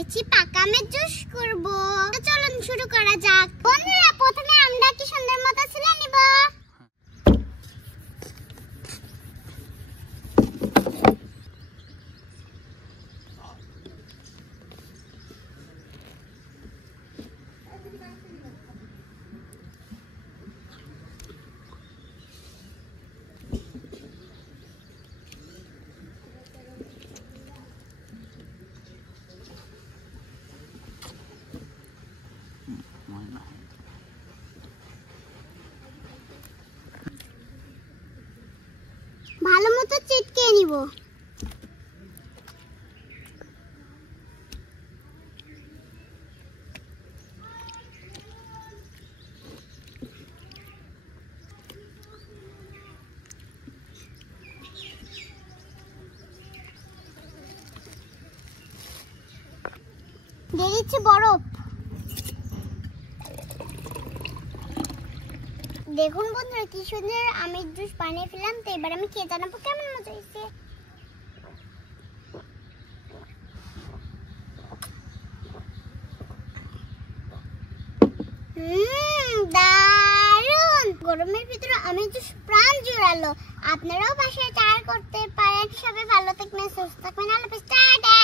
ভেবেছি পাকা আমের জুস করব। তো চলুন শুরু করা যাক। বন্ধুরা, প্রথমে আমরা কি সুন্দর মতো ছিলে নিব। ভালো মতো চিটকে নিব। দিয়ে দিচ্ছি বরফ। দেখুন বন্ধুরা, কি সুন্দর আমের জুস বানিয়ে ফেললাম। তো এবার আমি খেয়ে জানাবো কেমন মজা হয়েছে। দারুন! গরমের ভিতরে আমের জুস প্রাণ জুড়ালো। আপনারাও বাসায় ট্রাই করতে পারেন। সবাই ভালো থাকবেন, সুস্থ থাকবেন। আল্লাহ হাফেজ। টাটা।